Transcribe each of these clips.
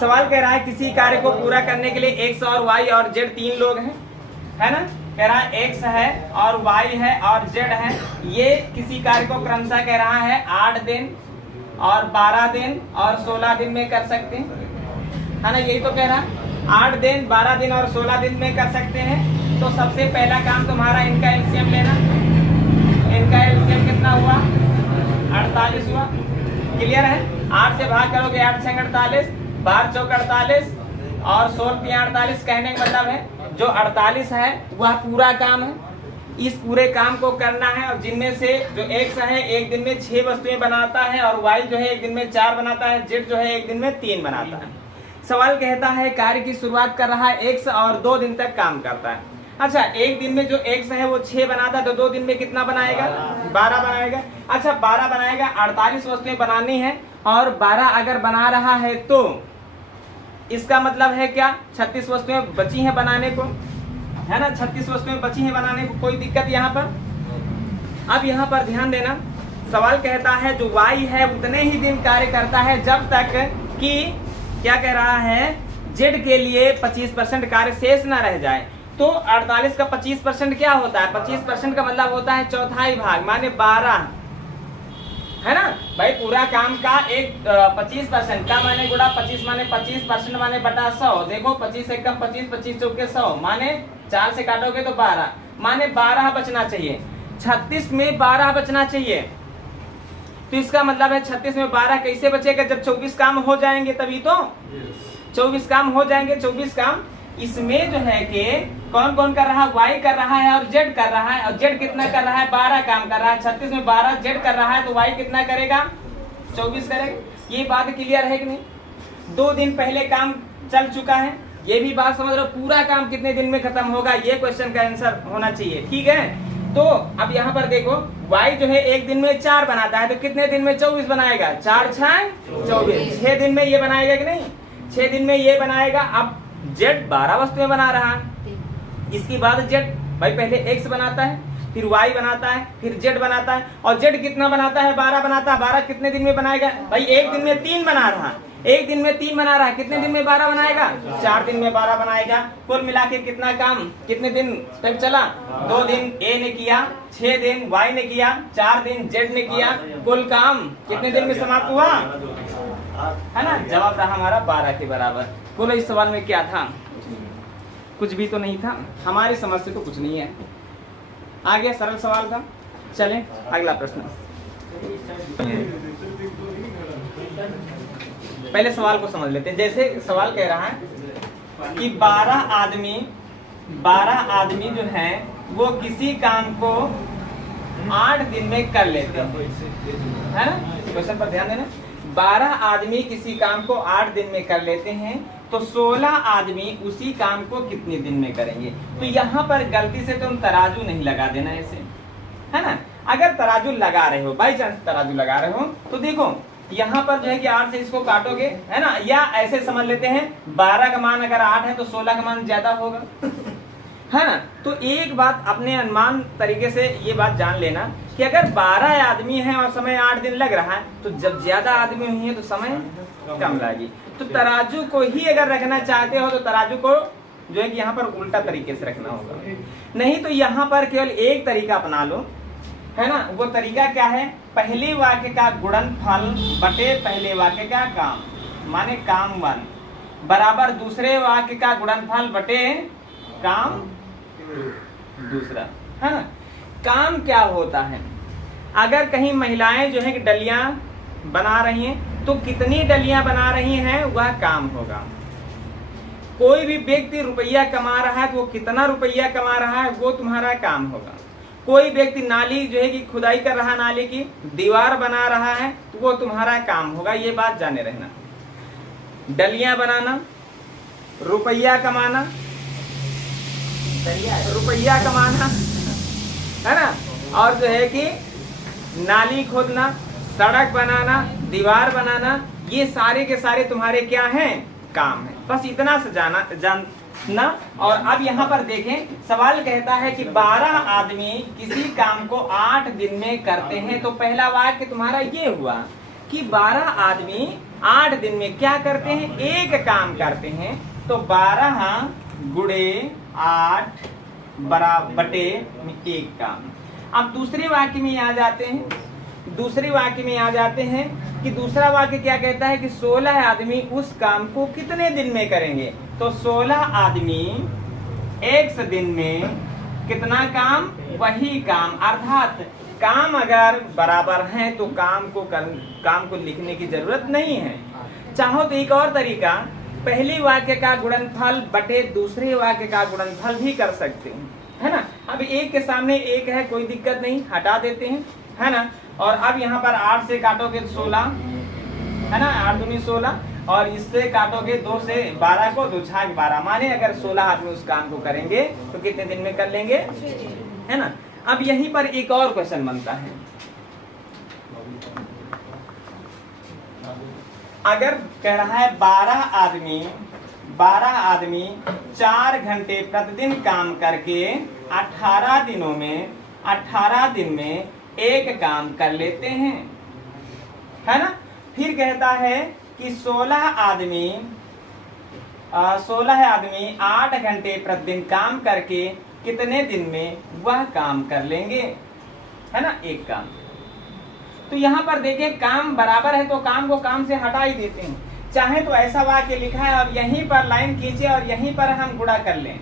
सवाल कह रहा है किसी कार्य को पूरा करने के लिए एक्स और वाई और जेड 3 लोग हैं, है ना। कह रहा है एक्स है और वाई है और जेड है, ये किसी कार्य को क्रमशः कह रहा है 8 दिन और 12 दिन और 16 दिन में कर सकते हैं, है ना। यही तो कह रहा है 8 दिन 12 दिन और 16 दिन में कर सकते हैं। तो सबसे पहला काम तुम्हारा इनका एलसीएम लेना। इनका एलसीएम कितना हुआ? 48 हुआ। क्लियर है? 8 से भाग करोगे 8 6 48, 12 चौक 48 और 16 48। कहने का मतलब है जो 48 है वह पूरा काम है। इस पूरे काम को करना है और जिनमें से जो एक्स है एक दिन में 6 वस्तुएं बनाता है और वाई जो है एक दिन में 4 बनाता है, जेड जो है एक दिन में 3 बनाता है। सवाल कहता है कार्य की शुरुआत कर रहा है एक्स और 2 दिन तक काम करता है। अच्छा, एक दिन में जो एक्स है वो 6 बनाता है तो 2 दिन में कितना बनाएगा? 12 बनाएगा। अच्छा, 12 बनाएगा, 48 वस्तुएं बनानी है और 12 अगर बना रहा है तो इसका मतलब है क्या? 36 वस्तुएं बची हैं बनाने को, है ना। 36 वस्तुएं बची हैं बनाने को, कोई दिक्कत यहाँ पर? अब यहाँ पर ध्यान देना, सवाल कहता है जो वाई है उतने ही दिन कार्य करता है जब तक कि क्या कह रहा है, जेड के लिए 25% कार्य शेष न रह जाए। तो 48 का 25% क्या होता है? 25% का मतलब होता है चौथाई भाग, माने 12, है ना भाई। पूरा काम का एक 25% का माने गुणा 25 माने 25% माने बटा 100। देखो 25 एक कम 25, 25 चौके 100 माने 4 से काटोगे तो 12 माने 12 बचना चाहिए। 36 में 12 बचना चाहिए। तो इसका मतलब है 36 में 12 कैसे बचेगा? जब 24 काम हो जाएंगे तभी तो। 24 काम हो जाएंगे। 24 काम इसमें जो है कि कौन कौन कर रहा है? वाई कर रहा है और जेड कर रहा है। और जेड कितना कर रहा है? 12 काम कर रहा है। 36 में 12 जेड कर रहा है तो वाई कितना करेगा? 24 करेगा। ये बात क्लियर है कि नहीं? 2 दिन पहले काम चल चुका है, ये भी बात समझ रहे हो। पूरा काम कितने दिन में खत्म होगा, ये क्वेश्चन का आंसर होना चाहिए। ठीक है, तो अब यहाँ पर देखो y जो है एक दिन में 4 बनाता है तो कितने दिन में 24 बनाएगा? 4 6 24, 6 दिन में ये बनाएगा कि नहीं? 6 दिन में ये बनाएगा। अब z 12 वस्तुएं बना रहा है, इसके बाद z भाई पहले x बनाता है, फिर y बनाता है, फिर z बनाता है। और z कितना बनाता है? 12 बनाता है। 12 कितने दिन में बनाएगा? भाई एक दिन में 3 बना रहा है, एक दिन में 3 बना रहा है। कितने दिन में 12 बनाएगा? 4 दिन में 12 बनाएगा। कुल मिला के कितना काम कितने दिन तक चला? 2 दिन a ने किया, 6 दिन y ने किया, 4 दिन z ने किया। कुल काम कितने दिन में समाप्त हुआ? है ना। जवाब था हमारा 12 के बराबर। बोलो इस सवाल में क्या था? कुछ भी तो नहीं था, हमारी समझ से तो कुछ नहीं है। आगे सरल सवाल था। चले अगला प्रश्न। पहले सवाल को समझ लेते हैं। जैसे सवाल कह रहा है कि 12 आदमी जो है वो किसी काम को 8 दिन में कर लेते हैं, है ना। क्वेश्चन पर ध्यान देना। 12 आदमी किसी काम को 8 दिन में कर लेते हैं तो 16 आदमी उसी काम को कितने दिन में करेंगे? तो यहाँ पर गलती से तुम तराजू नहीं लगा देना ऐसे, है ना। अगर तराजू लगा रहे हो, बाई चांस तराजू लगा रहे हो तो देखो यहाँ पर जो है कि 8 से इसको काटोगे, है ना। या ऐसे समझ लेते हैं 12 का मान अगर 8 है तो 16 का मान ज्यादा होगा, है ना। तो एक बात अपने अनुमान तरीके से ये बात जान लेना कि अगर 12 आदमी हैं और समय 8 दिन लग रहा है तो जब ज्यादा आदमी हुई है तो समय कम लगेगी। तो तराजू को ही अगर रखना चाहते हो तो तराजू को जो है कि यहाँ पर उल्टा तरीके से रखना होगा। नहीं तो यहाँ पर केवल एक तरीका अपना लो, है ना। वो तरीका क्या है? पहले वाक्य का गुणनफल बटे पहले वाक्य का काम, माने काम 1 बराबर दूसरे वाक्य का गुणनफल बटे काम दूसरा, है ना। काम क्या होता है? अगर कहीं महिलाएं जो है कि डलियां बना रही हैं तो कितनी डलियां बना रही हैं वह काम होगा। कोई भी व्यक्ति रुपया कमा रहा है तो वो कितना रुपया कमा रहा है वो तुम्हारा काम होगा। कोई व्यक्ति नाली जो है कि खुदाई कर रहा है, नाली की दीवार बना रहा है तो वो तुम्हारा काम होगा। ये बात जाने रहना। डलियां बनाना, रुपया कमाना, है ना। और जो है कि नाली खोदना, सड़क बनाना, दीवार बनाना, ये सारे के सारे तुम्हारे क्या हैं? काम है। बस इतना से जानना। और अब यहाँ पर देखें, सवाल कहता है कि 12 आदमी किसी काम को 8 दिन में करते हैं। तो पहला वाक्य तुम्हारा ये हुआ कि 12 आदमी 8 दिन में क्या करते हैं, एक काम करते हैं। तो 12 गुणे 8 बटे 1 काम। अब दूसरे वाक्य में आ जाते हैं। दूसरे वाक्य में आ जाते हैं कि दूसरा वाक्य क्या कहता है कि 16 आदमी उस काम को कितने दिन में करेंगे। तो 16 आदमी x दिन में कितना काम, वही काम, अर्थात काम अगर बराबर है तो काम को लिखने की जरूरत नहीं है। चाहो तो एक और तरीका, पहले वाक्य का गुणनफल बटे दूसरे वाक्य का गुणनफल भी कर सकते हैं, है ना। अब एक के सामने एक है, कोई दिक्कत नहीं, हटा देते हैं, है ना। और अब यहाँ पर 8 से काटोगे 16, है ना, 8 दूनी 16, और इससे काटोगे 2 से 12 को, 2 छाक 12। माने अगर 16 आदमी उस काम को करेंगे तो कितने दिन में कर लेंगे, है ना। अब यहीं पर एक और क्वेश्चन बनता है, अगर कह रहा है 12 आदमी 4 घंटे प्रतिदिन काम करके 18 दिन में एक काम कर लेते हैं, है ना। फिर कहता है कि 16 आदमी 8 घंटे प्रतिदिन काम करके कितने दिन में वह काम कर लेंगे, है ना, एक काम। तो यहाँ पर देखें काम बराबर है तो काम को काम से हटा ही देते हैं। चाहे तो ऐसा वाक्य लिखा है और यहीं पर लाइन खींचे और यहीं पर हम गुणा कर लें,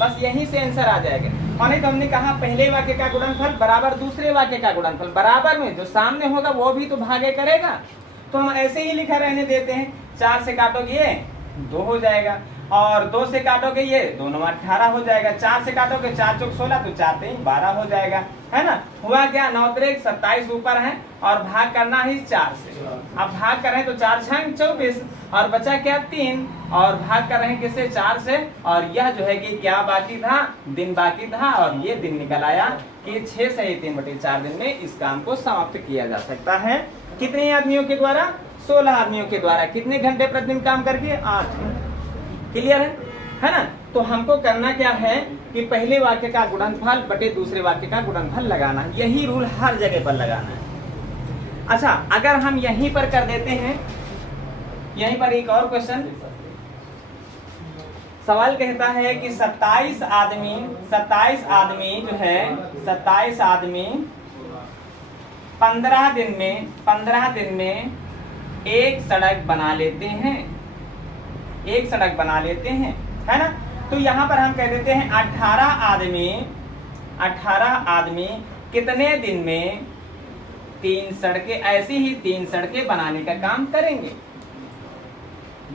बस यहीं से आंसर आ जाएगा। और नहीं तो हमने कहा पहले वाक्य का गुणनफल बराबर दूसरे वाक्य का गुणनफल, बराबर में जो सामने होगा वो भी तो भागे करेगा। तो हम ऐसे ही लिखा रहने देते हैं। 4 से काटोगे ये 2 हो जाएगा, और 2 से काटोगे ये 2 9 18 हो जाएगा। 4 से काटोगे 4 चौक 16, तो 4 3 12 हो जाएगा, है ना। हुआ क्या, 9 3 27 ऊपर है और भाग करना है 4 से। अब भाग कर रहे हैं तो 4 6 24 और बचा क्या 3, और भाग कर रहे हैं किससे, 4 से। और यह जो है कि क्या बाकी था, दिन बाकी था, और ये दिन निकल आया कि 6 से 3/4 दिन में इस काम को समाप्त किया जा सकता है। कितने आदमियों के द्वारा, 16 आदमियों के द्वारा। कितने घंटे प्रतिदिन काम करके, 8। क्लियर है ना। तो हमको करना क्या है कि पहले वाक्य का गुणनफल बटे दूसरे वाक्य का गुणनफल लगाना, यही रूल हर जगह पर लगाना है। अच्छा, अगर हम यहीं पर कर देते हैं, यहीं पर एक और क्वेश्चन, सवाल कहता है कि 27 आदमी जो है 27 आदमी 15 दिन में एक सड़क बना लेते हैं, है ना। तो यहाँ पर हम कह देते हैं 18 आदमी कितने दिन में 3 सड़कें, ऐसी ही 3 सड़कें बनाने का काम करेंगे।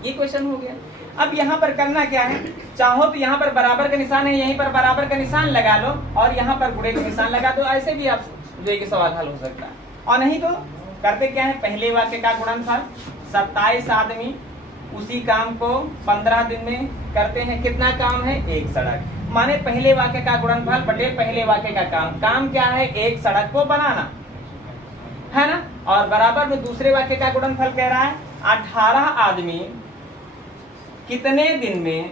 ये क्वेश्चन हो गया। अब यहाँ पर करना क्या है, चाहो तो यहाँ पर बराबर का निशान है, यहीं पर बराबर का निशान लगा लो और यहाँ पर गुणे का निशान लगा दो। ऐसे भी आप जो है कि सवाल हल हो सकता है। और नहीं तो करते क्या है, पहले वाक्य का गुणनफल 27 आदमी उसी काम को 15 दिन में करते हैं। कितना काम है, एक सड़क। माने पहले वाक्य का गुणनफल बटे पहले वाक्य का काम क्या है, एक सड़क को बनाना, है ना। और बराबर में दूसरे वाक्य का गुणनफल कह रहा है 18 आदमी कितने दिन में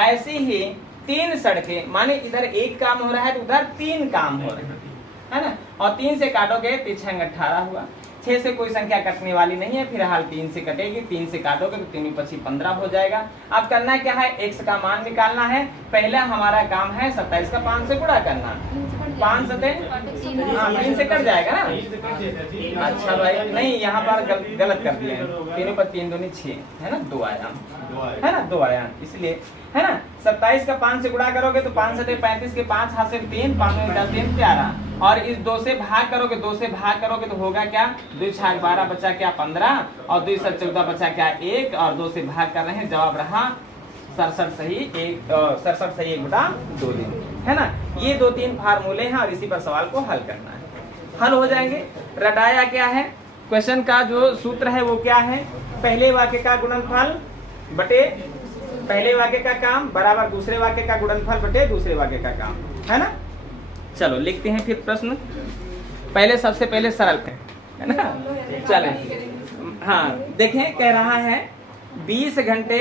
ऐसी ही 3 सड़कें, माने इधर एक काम हो रहा है तो उधर 3 काम हो रहे हैं, है ना। और 3 से काटोगे तो 6 18 हुआ। 6 से कोई संख्या कटने वाली नहीं है, फिर हाल 3 से कटेगी, 3 से काटोगे तो 3 × 5 15 हो जाएगा। अब करना क्या है, x का मान निकालना है। पहला हमारा काम है 27 का 5 से गुणा करना, 5 से 3 से कट जाएगा ना। अच्छा भाई, नहीं यहाँ पर गलत कर दिए हैं। 3 × 3 दूनी 6, है ना, 2 आयाम, है ना, 2 आयाम, इसलिए, है ना। 27 का 5 से गुणा करोगे तो 5 से 35 के 5 हाथ से 3, 5 में 10 3 11, और इस 2 से भाग करोगे, 2 से भाग करोगे तो होगा क्या, 2 छाक 12 बचा क्या 15, और 2 से 14 बचा क्या 1, और 2 से भाग कर रहे हैं, जवाब रहा 67 सही 1/2 दिन, है ना। ये 2-3 फार्मूले हैं और इसी पर सवाल को हल करना है, हल हो जाएंगे। रटाया क्या है, क्वेश्चन का जो सूत्र है वो क्या है, पहले वाक्य का गुणनफल बटे पहले वाक्य का काम बराबर दूसरे वाक्य का गुणनफल बटे दूसरे वाक्य का काम, है ना। चलो लिखते हैं फिर प्रश्न। पहले सबसे पहले सरल है ना, चलें। हाँ देखें, कह रहा है 20 घंटे,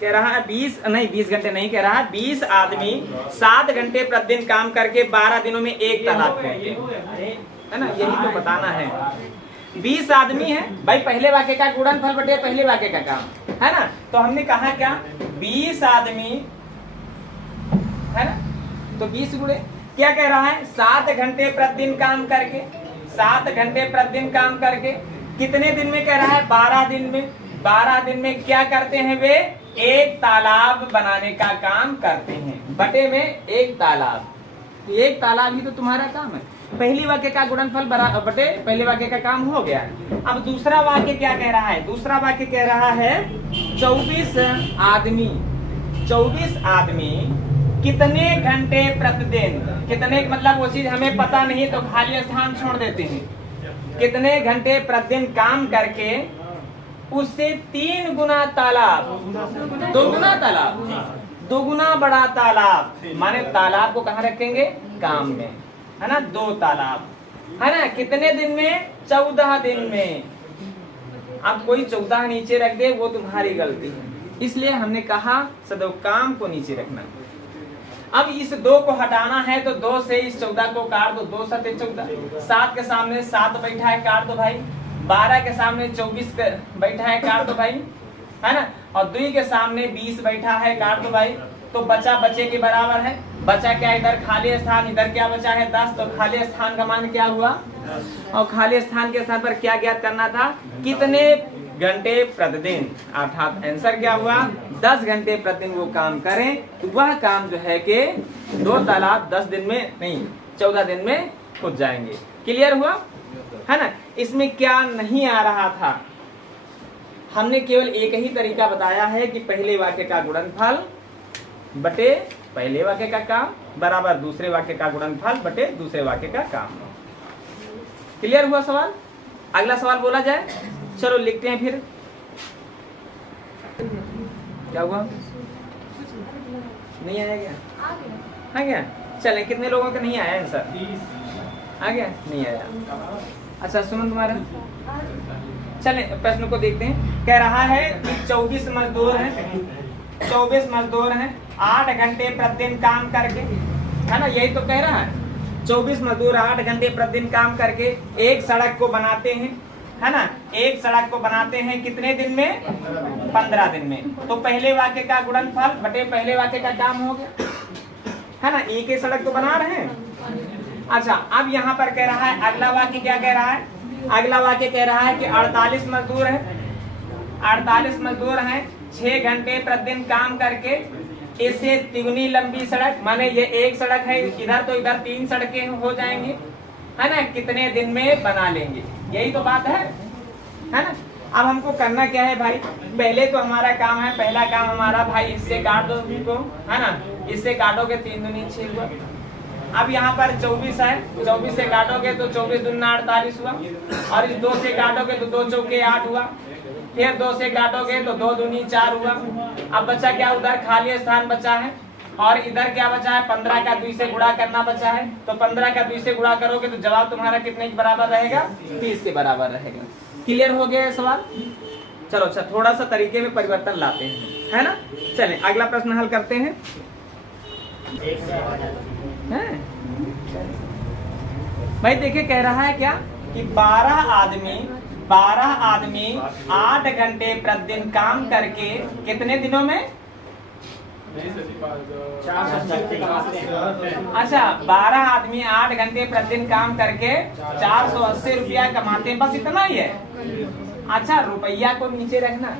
कह रहा है 20 घंटे नहीं कह रहा है, 20 आदमी 7 घंटे प्रतिदिन काम करके 12 दिनों में एक तालाब खोदते हैं, है ना। यही तो बताना है। 20 आदमी है भाई, पहले वाक्य का गुणनफल बटे पहले वाक्य का काम है ना। तो हमने कहा क्या 20 आदमी है ना, तो 20 गुणे क्या कह रहा है 7 घंटे प्रतिदिन काम करके, 7 घंटे प्रतिदिन काम करके कितने दिन में कह रहा है 12 दिन में। 12 दिन में क्या करते हैं वे, एक तालाब बनाने का काम करते हैं, बटे में एक तालाब। एक तालाब ही तो तुम्हारा काम है। पहली वाक्य का गुणनफल बटे पहले वाक्य का काम हो गया। अब दूसरा वाक्य क्या कह रहा है, दूसरा वाक्य कह रहा है 24 आदमी, 24 आदमी कितने घंटे प्रतिदिन, कितने मतलब वो चीज हमें पता नहीं तो खाली स्थान छोड़ देते हैं। कितने घंटे प्रतिदिन काम करके उससे 3 गुना तालाब, 2 गुना तालाब, 2 गुना बड़ा तालाब, माने तालाब को कहाँ रखेंगे, काम में, है ना। 2 तालाब है ना, कितने दिन में, 14 दिन में। अब कोई 14 नीचे रख दे वो तुम्हारी गलती है, इसलिए हमने कहा सदैव काम को नीचे रखना। अब इस 2 को हटाना है तो 2 से इस 14 को काट दो, 2 7 14, 7 के सामने 7 बैठा है काट दो भाई, 12 के सामने 24 बैठा है काट दो भाई, है ना, और 2 के सामने 20 बैठा है काट दो भाई। तो बचा बचे के बराबर है, बचा क्या, इधर खाली स्थान, इधर क्या बचा है 10, तो खाली स्थान का मान क्या हुआ, और खाली स्थान के स्थान पर क्या ज्ञात करना था, कितने घंटे प्रतिदिन, अर्थात आंसर क्या हुआ 10 घंटे प्रतिदिन वो काम करें तो वह काम जो है कि 2 तालाब 10 दिन में नहीं 14 दिन में खुद जाएंगे। क्लियर हुआ है ना। इसमें क्या नहीं आ रहा था, हमने केवल एक ही तरीका बताया है कि पहले वाक्य का गुणनफल बटे पहले वाक्य का काम बराबर दूसरे वाक्य का गुणनफल बटे दूसरे वाक्य का काम। क्लियर हुआ सवाल। अगला सवाल बोला जाए, चलो लिखते हैं फिर। क्या हुआ, नहीं आया क्या, आ गया। चले, कितने लोगों का नहीं आया आंसर, आ गया, नहीं आया। अच्छा सुनो तुम्हारा, चले प्रश्न को देखते हैं। कह रहा है कि 24 मजदूर हैं, 24 मजदूर हैं 8 घंटे प्रतिदिन काम करके, है ना, यही तो कह रहा है। 24 मजदूर 8 घंटे प्रतिदिन काम करके एक सड़क को बनाते हैं, है ना, एक सड़क को बनाते हैं कितने दिन में, 15 दिन में। तो पहले वाक्य का गुणनफल बटे पहले वाक्य का काम हो गया, है ना, एक ही सड़क को बना रहे हैं। अच्छा अब यहाँ पर कह रहा है अगला वाक्य क्या कह रहा है, अगला वाक्य कह रहा है कि 48 मजदूर हैं, 48 मजदूर हैं 6 घंटे प्रतिदिन काम करके इससे तिगुनी लंबी सड़क, माने ये एक सड़क है, इधर तो इधर 3 सड़कें हो जाएंगी, है ना, कितने दिन में बना लेंगे। यही तो बात है ना। अब हमको करना क्या है भाई, पहले तो हमारा काम है, पहला काम हमारा भाई इससे काट दो को, है ना, इससे काटोगे 3 दूनी 6 हुआ। अब यहाँ पर 24 है, 24 से काटोगे तो 24 दूना 48 हुआ, और इस 2 से काटोगे तो 2 चौके 8 हुआ, फिर 2 से काटोगे तो 2 दूनी 4 हुआ। अब बचा क्या, उधर खाली स्थान बचा है, और इधर क्या बचा है 15 का 2 से गुणा करना बचा है। तो 15 का 2 से गुणा करोगे तो जवाब तुम्हारा कितने के बराबर रहेगा, 30 के बराबर रहेगा। क्लियर हो गया सवाल। चलो अच्छा थोड़ा सा तरीके में परिवर्तन लाते हैं, है ना। चलें अगला प्रश्न हल करते हैं। भाई देखिए कह रहा है क्या कि 12 आदमी 8 घंटे प्रतिदिन काम करके कितने दिनों में, अच्छा 12 आदमी 8 घंटे प्रतिदिन काम करके 480 रुपया कमाते हैं, बस इतना ही है। अच्छा रुपया को नीचे रखना,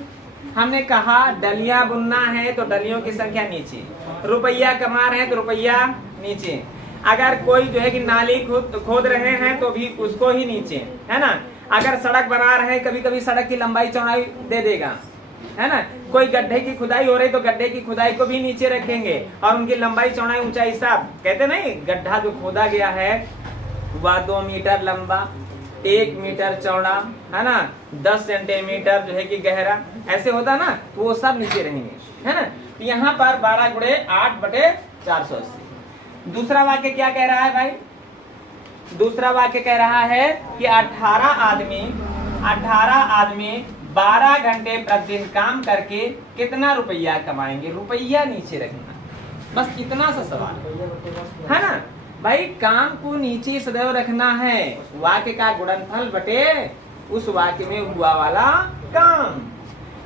हमने कहा डलियां बुनना है तो डलियों की संख्या नीचे, रुपया कमा रहे हैं तो रुपया नीचे, अगर कोई जो है कि नाली खोद रहे हैं तो भी उसको ही नीचे, है ना, अगर सड़क बना रहे हैं कभी कभी सड़क की लंबाई चौड़ाई दे देगा, है ना, कोई गड्ढे की खुदाई हो रही तो गड्ढे की खुदाई को भी नीचे रखेंगे और उनकी लंबाई चौड़ाई ऊंचाई सब, कहते नहीं गड्ढा जो खोदा गया है वह 2 मीटर लंबा 1 मीटर चौड़ा, है ना, 10 सेंटीमीटर जो है कि गहरा, ऐसे होता ना, वो सब नीचे रहेंगे, है ना। यहाँ पर 12 गुणे 8 बटे 480। दूसरा वाक्य क्या कह रहा है भाई, दूसरा वाक्य कह रहा है कि 18 आदमी 12 घंटे प्रतिदिन काम करके कितना रुपया कमाएंगे, रुपया नीचे रखना, बस इतना सा सवाल है ना भाई। काम को नीचे सदैव रखना है, वाक्य का गुणनफल बटे उस वाक्य में हुआ वाला काम।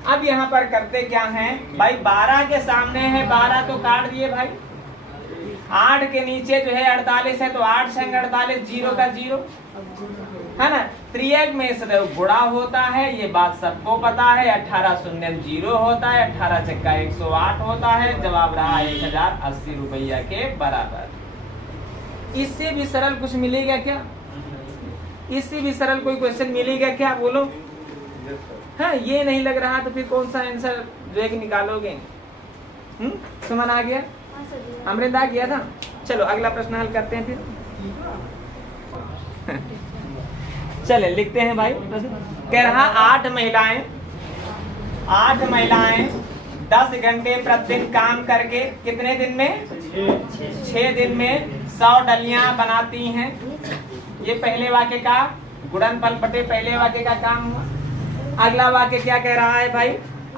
अब यहाँ पर करते क्या है भाई, 12 के सामने है 12 तो काट दिए भाई, 8 के नीचे जो है 48 है तो 8 संग 48, 0 का 0 है ना। त्रियक में सदैव गुणा होता है, ये बात सबको पता है। 18 शून्य 0 होता है, 18 चक्का 108 होता है। जवाब रहा 1080 रुपया के बराबर। इससे भी सरल कुछ मिलेगा क्या? इससे भी सरल कोई क्वेश्चन मिलेगा क्या? बोलो। हाँ, ये नहीं लग रहा तो फिर कौन सा आंसर जो है कि निकालोगे? सुमन आ गया, अमृत आ गया था। चलो अगला प्रश्न हल करते हैं फिर। चले लिखते हैं भाई। कह रहा 8 महिलाएं 10 घंटे प्रतिदिन काम करके कितने दिन में? 6 दिन में 100 डलियां बनाती हैं। ये पहले वाक्य का गुणनफल बटे पहले वाक्य का काम हुआ। अगला वाक्य क्या कह रहा है भाई?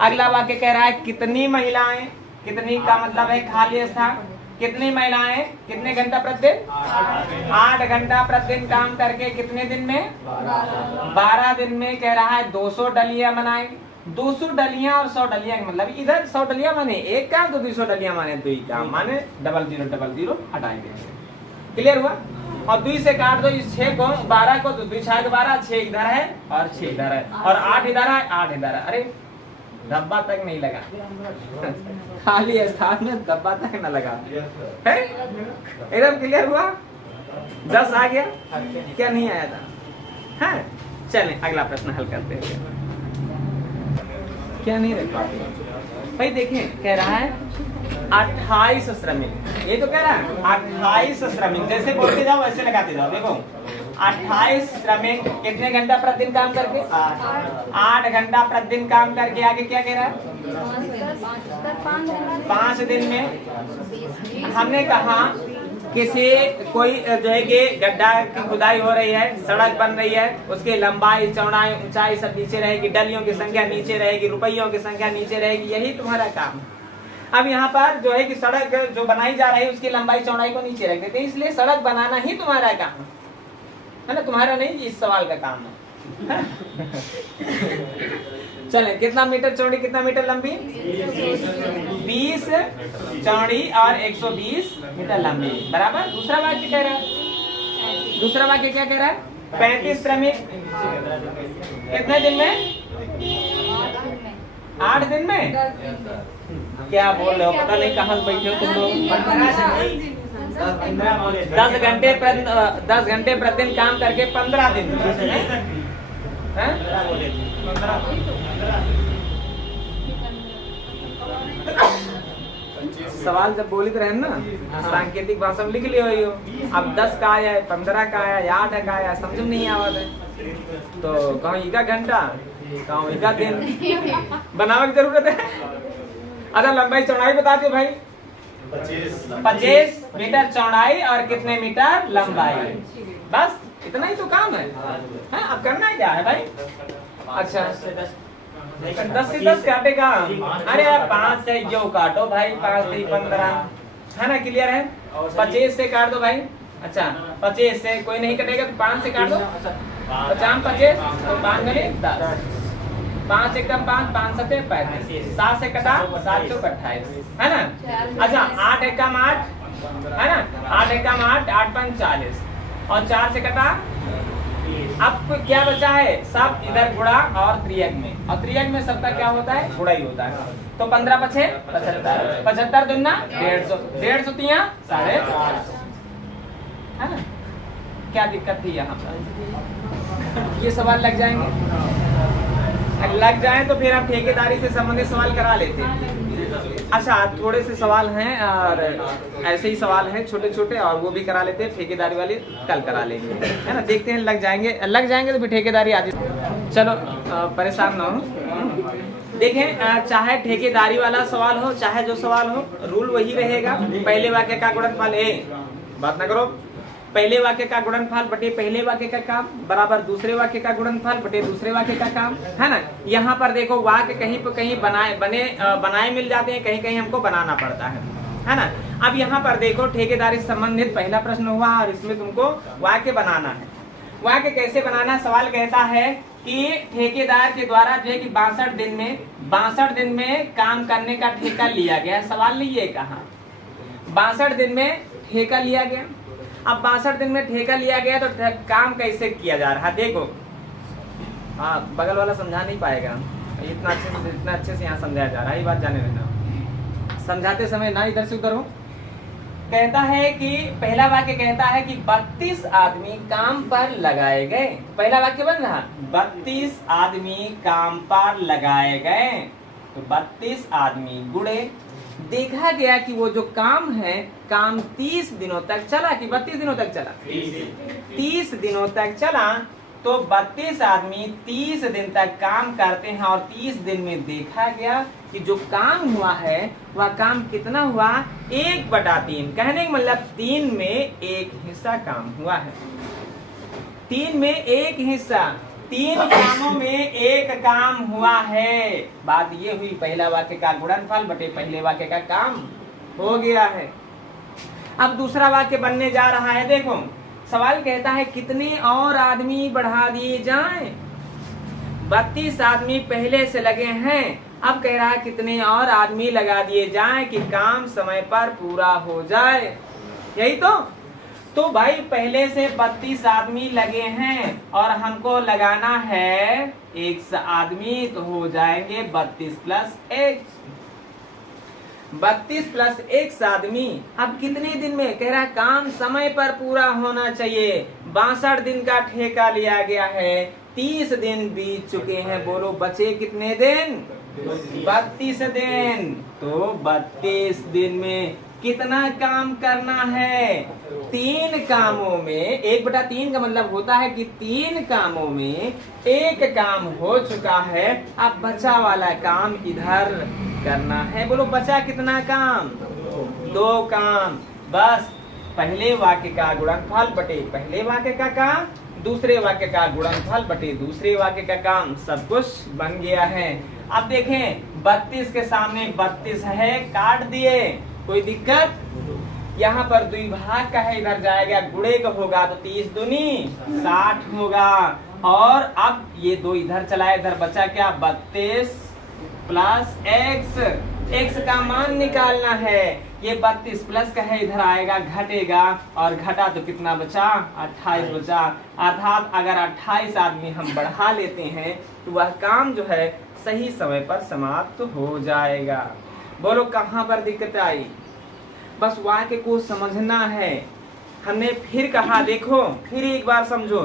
अगला वाक्य कह रहा है कितनी महिलाएं, कितनी का मतलब है खाली स्थान, कितनी महिलाएं कितने घंटा प्रतिदिन? 8 घंटा प्रतिदिन काम करके कितने दिन में? 12 दिन में। कह रहा है 200 डलियां बनाएंगे। 200 डलियां और 100 डलियां मतलब इधर 100 डलियां माने एक काम, तो 200 डलियां माने 2 काम, माने 0000 हटाएंगे। क्लियर हुआ? और 2 से काट दो इस 6 को, 12 को, तो 2 6 12, 6 इधर है और 6 इधर है और 8 इधर है, 8 इधर है। अरे धब्बा तक नहीं लगा, खाली स्थान में धब्बा तक न लगा है। एकदम क्लियर हुआ? 10 आ गया क्या? नहीं आया था। हाँ, चलें अगला प्रश्न हल करते हैं। क्या नहीं रख पाते भाई? देखें, कह रहा है 28 श्रमिक, ये तो कह रहा है 28 श्रमिक, जैसे बोलते जाओ वैसे लगाते जाओ। देखो 28 श्रमिक कितने घंटा प्रतिदिन काम करके? 8 घंटा प्रतिदिन काम करके। आगे क्या कह रहा है? 5 दिन में। हमने कहा किसी कोई जो है कि गड्ढा की खुदाई हो रही है, सड़क बन रही है, उसकी लंबाई चौड़ाई ऊंचाई सब नीचे रहेगी, डलियों की संख्या नीचे रहेगी, रुपयों की संख्या नीचे रहेगी, यही तुम्हारा काम। अब यहाँ पर जो है कि सड़क जो बनाई जा रही है उसकी लंबाई चौड़ाई को नीचे रख देते हैं, इसलिए सड़क बनाना ही तुम्हारा काम है ना, तुम्हारा नहीं, इस सवाल का काम है। चलें, कितना मीटर चौड़ी कितना मीटर लंबी? 20 चौड़ी और 120 मीटर लंबी बराबर। दूसरा वाक्य कह रहा है, दूसरा वाक्य क्या कह रहा है? 35 श्रमिक कितने दिन में? 8 दिन में। क्या बोल रहे हो? पता नहीं कहाँ बैठे हो तुम लोग। 10 घंटे प्रतिदिन काम करके 15 दिन सवाल जब बोलित रहे ना, सांकेतिक भाषा में लिख लियो हो। अब 10 का आया है, 15 का आया, 8 का आया, समझ में नहीं आवत है तो कहूँ इका घंटा, कहूँ इका दिन बनावे की जरूरत है। अगर लंबाई चौड़ाई बता दो भाई। 25 मीटर चौड़ाई और कितने मीटर लंबाई, बस इतना ही तो काम है। अब करना क्या है भाई? अच्छा 10 से 10 काटेगा। अरे 5 से जो काटो भाई, 5 से 15 है ना, क्लियर है। 25 से काट दो भाई। अच्छा 25 से कोई नहीं कटेगा तो 5 से काट दो। 50 25 तो 5 गने 10, 5 एकदम 5, 5 7 35, 7 से कटा 7 चौक 28 है ना। अच्छा 8 एकम 8 है ना, 8 एकम 8, 8 5 40 और 4 से कटा। अब क्या बचा है? सब इधर गुणा और त्रियक में, और त्रियक में सबका क्या होता है? गुणा ही होता है। तो 15 पछे 75, 75 दुना 150, 150 तिया 450 है ना। क्या दिक्कत थी यहाँ पर? ये सवाल लग जाएंगे, लग जाए तो फिर हम ठेकेदारी से संबंधित सवाल करा लेते हैं। अच्छा थोड़े से सवाल हैं और ऐसे ही सवाल हैं छोटे छोटे, और वो भी करा लेते हैं। ठेकेदारी वाले कल करा लेंगे, है ना। देखते हैं लग जाएंगे तो फिर ठेकेदारी आदि। चलो परेशान ना हो। देखें, चाहे ठेकेदारी वाला सवाल हो चाहे जो सवाल हो, रूल वही रहेगा। पहले वाक्य का गुणनफल बात ना करो, पहले वाक्य का गुणनफल बटे पहले वाक्य का काम बराबर दूसरे वाक्य का गुणनफल बटे दूसरे वाक्य का काम, है ना। यहाँ पर देखो वाक्य कहीं पर कहीं बनाए मिल जाते हैं, कहीं कहीं हमको बनाना पड़ता है ना। अब यहाँ पर देखो ठेकेदारी से संबंधित पहला प्रश्न हुआ और इसमें तुमको वाक्य बनाना है। वाक्य कैसे बनाना? सवाल कहता है कि ठेकेदार के द्वारा जो है कि 62 दिन में काम करने का ठेका लिया गया। सवाल नहीं ये कहा 62 दिन में ठेका लिया गया। अब 62 दिन में ठेका लिया गया तो काम कैसे किया जा रहा, देखो। हाँ, बगल वाला समझा नहीं पाएगा, इतना अच्छे से यहाँ समझाया जा रहा है, ये बात जाने देना। समझाते समय ना इधर से उधर हो। कहता है कि पहला वाक्य कहता है कि 32 आदमी काम पर लगाए गए। पहला वाक्य बन रहा 32 आदमी काम पर लगाए गए। तो 32 आदमी गुणे, देखा गया कि वो जो काम है काम 30 दिनों तक चला कि 32 दिनों तक चला, 30 दिनों तक चला। तो 32 आदमी 30 दिन तक काम करते हैं और 30 दिन में देखा गया कि जो काम हुआ है वह काम कितना हुआ, 1/3। कहने का मतलब 3 में 1 हिस्सा काम हुआ है। 3 में 1 हिस्सा, 3 कामों में 1 काम हुआ है। बात ये हुई पहला वाक्य का गुणनफल बटे पहले वाक्य का काम हो गया है। अब दूसरा वाक्य बनने जा रहा है। देखो सवाल कहता है कितने और आदमी बढ़ा दिए जाएं। 32 आदमी पहले से लगे हैं, अब कह रहा है कितने और आदमी लगा दिए जाएं कि काम समय पर पूरा हो जाए। यही तो भाई पहले से 32 आदमी लगे हैं और हमको लगाना है 1 आदमी, तो हो जाएंगे 32 + 1। 32 + 1 आदमी। अब कितने दिन में, कह रहा है काम समय पर पूरा होना चाहिए। 62 दिन का ठेका लिया गया है, 30 दिन बीत चुके हैं, बोलो बचे कितने दिन, 32 दिन। तो 32 दिन में कितना काम करना है, 3 कामों में 1/3 का मतलब होता है कि 3 कामों में 1 काम हो चुका है। अब बचा वाला काम इधर करना है। बोलो बचा कितना काम, 2 काम। बस पहले वाक्य का गुणनफल बटे पहले वाक्य का काम, दूसरे वाक्य का गुणनफल बटे दूसरे वाक्य का काम, सब कुछ बन गया है। अब देखें 32 के सामने 32 है, काट दिए, कोई दिक्कत। यहाँ पर द्विभाग का है, इधर जाएगा, गुणे का होगा तो 30 दूनी 60 होगा। और अब ये 2 इधर चलाए, इधर बचा क्या, 32 + x का मान निकालना है। ये 32 प्लस का है, इधर आएगा घटेगा, और घटा तो कितना बचा, 28 बचा। अर्थात अगर 28 आदमी हम बढ़ा लेते हैं तो वह काम जो है सही समय पर समाप्त हो जाएगा। बोलो कहाँ पर दिक्कत आई, बस वाक्य को समझना है। हमने फिर कहा, देखो फिर एक बार समझो।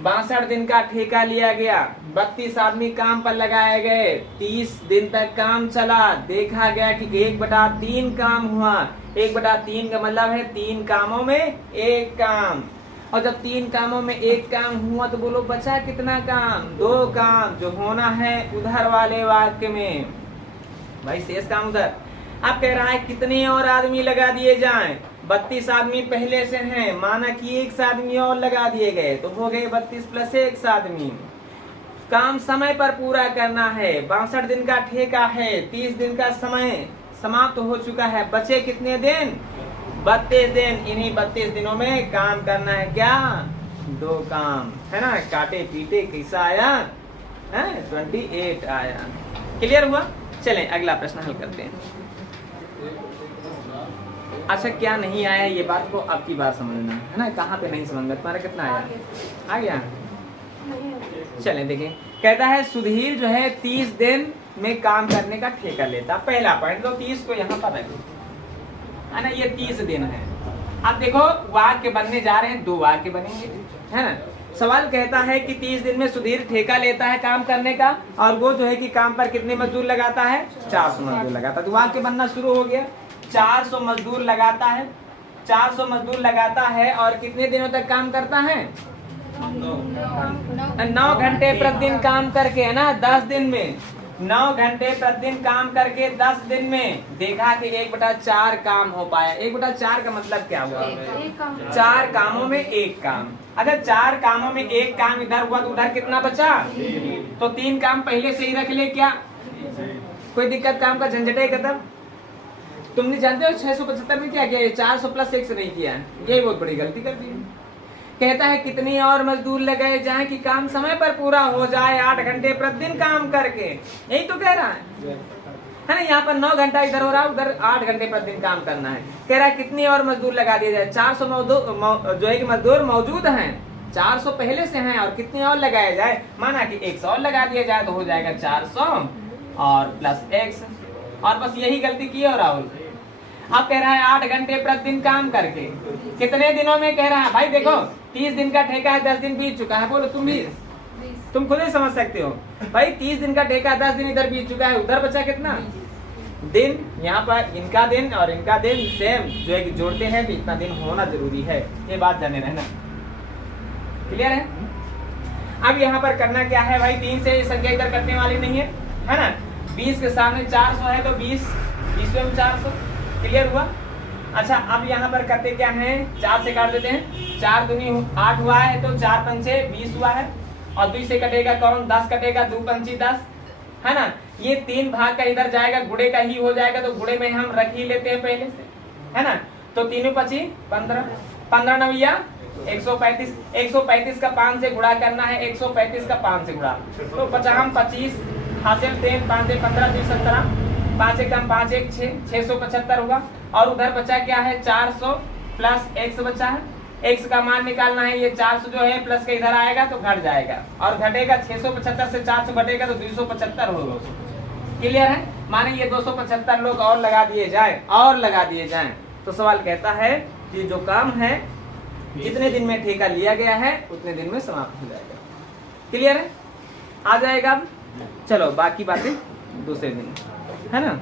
62 दिन का ठेका लिया गया, 32 आदमी काम पर लगाए गए, 30 दिन तक काम चला, देखा गया कि 1/3 काम हुआ। 1/3 का मतलब है 3 कामों में 1 काम। और जब 3 कामों में 1 काम हुआ तो बोलो बचा कितना काम, 2 काम, जो होना है उधर वाले वाक्य में। भाई शेष काम उधर। अब कह रहा है कितने और आदमी लगा दिए जाएं। 32 आदमी पहले से हैं, माना कि 1 आदमी और लगा दिए गए, तो हो गए 32 + 1 आदमी। काम समय पर पूरा करना है, 62 दिन का ठेका है, 30 दिन का समय समाप्त हो चुका है, बचे कितने दिन, 32 दिन। इन्हीं 32 दिनों में काम करना है क्या, 2 काम, है ना। काटे पीटे कैसा आया, 28 आया। क्लियर हुआ। चलें अगला प्रश्न हल करते हैं। अच्छा क्या नहीं आया ये बात को अब की बार समझना है ना, कहाँ पे नहीं समझ में, तुम्हारा कितना आया, आ गया। चलें देखें, कहता है सुधीर जो है 30 दिन में काम करने का ठेका लेता। पहला पॉइंट तो 30 को यहाँ पर रखो, है ना, ये 30 दिन है। अब देखो वाक्य बनने जा रहे हैं, 2 वाक्य बनेंगे, है ना। सवाल कहता है कि 30 दिन में सुधीर ठेका लेता है काम करने का, और वो जो है कि काम पर कितने मजदूर लगाता है, 400 मजदूर लगाता है। तो वाक्य बनना शुरू हो गया। 400 मजदूर लगाता है, 400 मजदूर लगाता है और कितने दिनों तक काम करता है, 9 घंटे प्रतिदिन काम करके, है ना, 10 दिन में 9 घंटे प्रतिदिन काम करके 10 दिन में देखा कि 1/4 काम हो पाया। 1/4 का मतलब क्या हुआ, 4 कामों में 1 काम। अगर 4 कामों में 1 काम इधर हुआ तो उधर कितना बचा, तो 3 काम पहले से ही रख ले, क्या कोई दिक्कत, काम का झंझट है खत्म। तुमने जानते हो 675 में क्या किया, 400 + 1 से नहीं किया, यही बहुत बड़ी गलती कर दी। कहता है कितनी और मजदूर लगाए जाएं कि काम समय पर पूरा हो जाए, 8 घंटे प्रतिदिन काम करके। यही तो कह रहा है ना। यहाँ पर 9 घंटा इधर हो रहा है, उधर 8 घंटे प्रतिदिन काम करना है। कह रहा है कितनी और मजदूर लगा दिया जाए। 400 जो है कि मजदूर मौजूद हैं, 400 पहले से हैं, और कितनी और लगाया जाए। माना कि 100 और लगा दिया जाए तो हो जाएगा 400 और प्लस x। और बस यही गलती की है राहुल। अब कह रहा है 8 घंटे प्रतिदिन काम करके कितने दिनों में। कह रहा है भाई देखो 30 दिन का ठेका है, 10 दिन बीत चुका है। बोलो तुम खुद ही समझ सकते हो भाई। 30 दिन का ठेका, 10 दिन इधर बीत चुका है, उधर बचा कितना दिन। यहाँ पर इनका दिन और इनका दिन सेम जो है कि जोड़ते हैं तो इतना दिन होना जरूरी है। ये बात जाने रहना, क्लियर है। अब यहाँ पर करना क्या है भाई, 3 से ये संख्या इधर कटने वाली नहीं है, है ना। 20 के सामने 400 है तो 20 में 400, क्लियर हुआ। अच्छा अब यहाँ पर करते क्या है, 4 से काट देते हैं। 4 दूनी 8 हुआ है तो 4 पंचे 20 हुआ है, और 2 से कटेगा कौन, 10 कटेगा, 2 पंची 10, है ना। ये 3 भाग का इधर जाएगा, गुड़े का ही हो जाएगा, तो गुड़े में हम रख ही लेते हैं पहले से, है ना। तो 3 पची 15, 15 नविया 135, 135 का 5 से गुणा करना है, 135 का 5 से गुणा, तो 50 25 हासिल 3 5 से 15 2 17, 5 एक कम 5 1 6, 675 होगा। और उधर बचा क्या है 400 प्लस x बचा है, x का मान निकालना है। ये 400 जो है प्लस के इधर आएगा तो घट जाएगा, और घटेगा 675 से 400 घटेगा तो 275 होगा। क्लियर है। माने ये 275 लोग और लगा दिए जाएं, तो सवाल कहता है कि जो काम है जितने दिन में ठेका लिया गया है उतने दिन में समाप्त हो जाएगा। क्लियर है, आ जाएगा। अब चलो बाकी बातें दूसरे दिन, है ना।